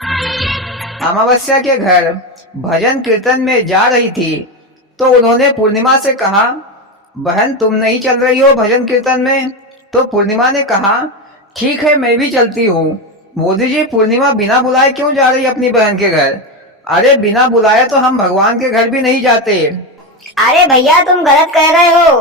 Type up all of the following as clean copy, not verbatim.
अमावस्या के घर भजन कीर्तन में जा रही थी तो उन्होंने पूर्णिमा से कहा, बहन तुम नहीं चल रही हो भजन कीर्तन में? तो पूर्णिमा ने कहा, ठीक है मैं भी चलती हूँ। मोदी जी, पूर्णिमा बिना बुलाए क्यों जा रही अपनी बहन के घर? अरे बिना बुलाए तो हम भगवान के घर भी नहीं जाते। अरे भैया तुम गलत कह रहे हो।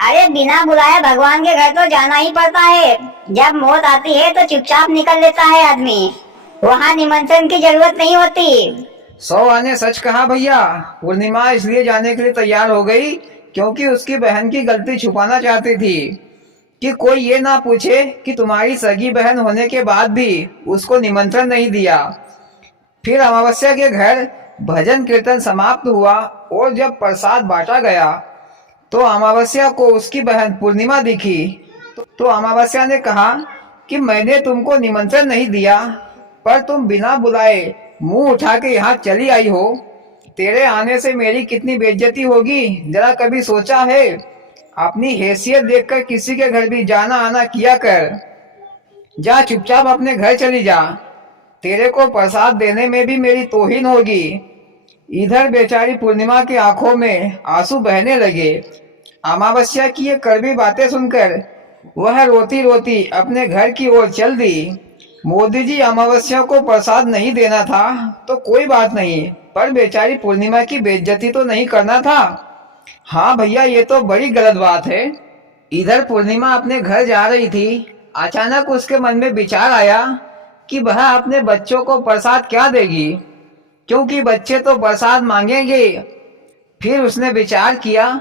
अरे बिना बुलाए भगवान के घर तो जाना ही पड़ता है। जब मौत आती है तो चुपचाप निकल लेता है आदमी, वहाँ निमंत्रण की जरूरत नहीं होती। 100 आने सच कहा भैया। पूर्णिमा इसलिए जाने के लिए तैयार हो गई क्योंकि उसकी बहन की गलती छुपाना चाहती थी कि कोई ये ना पूछे कि तुम्हारी सगी बहन होने के बाद भी उसको निमंत्रण नहीं दिया। फिर अमावस्या के घर भजन कीर्तन समाप्त हुआ और जब प्रसाद बांटा गया तो अमावस्या को उसकी बहन पूर्णिमा दिखी। तो अमावस्या ने कहा कि मैंने तुमको निमंत्रण नहीं दिया पर तुम बिना बुलाए मुंह उठा के यहाँ चली आई हो। तेरे आने से मेरी कितनी बेइज्जती होगी, जरा कभी सोचा है? अपनी हैसियत देखकर किसी के घर भी जाना आना किया कर। जा चुपचाप अपने घर चली जा, तेरे को प्रसाद देने में भी मेरी तौहीन होगी। इधर बेचारी पूर्णिमा की आंखों में आंसू बहने लगे। अमावस्या की ये कड़वी बातें सुनकर वह रोती रोती अपने घर की ओर चल दी। मोदी जी, अमावस्या को प्रसाद नहीं देना था तो कोई बात नहीं, पर बेचारी पूर्णिमा की बेइज्जती तो नहीं करना था। हाँ भैया, ये तो बड़ी गलत बात है। इधर पूर्णिमा अपने घर जा रही थी, अचानक उसके मन में विचार आया कि वह अपने बच्चों को प्रसाद क्या देगी, क्योंकि बच्चे तो प्रसाद मांगेंगे। फिर उसने विचार किया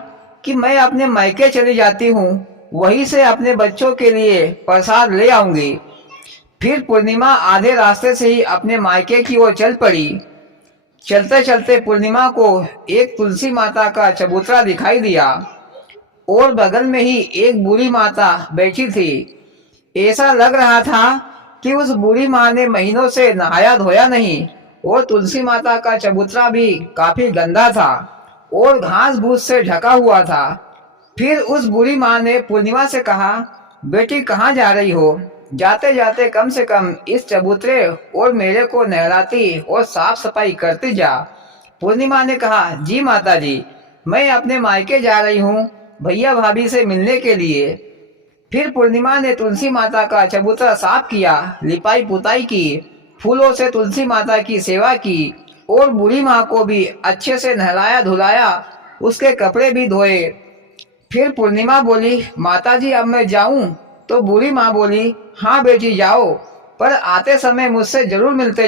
कि मैं अपने मायके चली जाती हूँ, वहीं से अपने बच्चों के लिए प्रसाद ले आऊंगी। फिर पूर्णिमा आधे रास्ते से ही अपने मायके की ओर चल पड़ी। चलते चलते पूर्णिमा को एक तुलसी माता का चबूतरा दिखाई दिया और बगल में ही एक बूढ़ी माता बैठी थी। ऐसा लग रहा था कि उस बूढ़ी माँ ने महीनों से नहाया धोया नहीं और तुलसी माता का चबूतरा भी काफी गंदा था और घास फूस से ढका हुआ था। फिर उस बूढ़ी माँ ने पूर्णिमा से कहा, बेटी कहाँ जा रही हो? जाते जाते कम से कम इस चबूतरे और मेरे को नहलाती और साफ सफाई करती जा। पूर्णिमा ने कहा, जी माता जी, मैं अपने मायके जा रही हूँ भैया भाभी से मिलने के लिए। फिर पूर्णिमा ने तुलसी माता का चबूतरा साफ किया, लिपाई पुताई की, फूलों से तुलसी माता की सेवा की और बूढ़ी माँ को भी अच्छे से नहलाया धुलाया, उसके कपड़े भी धोए। फिर पूर्णिमा बोली, माता जी अब मैं जाऊं? तो बूढ़ी माँ बोली, हाँ बेटी जाओ, पर आते समय मुझसे जरूर मिलते जाओ।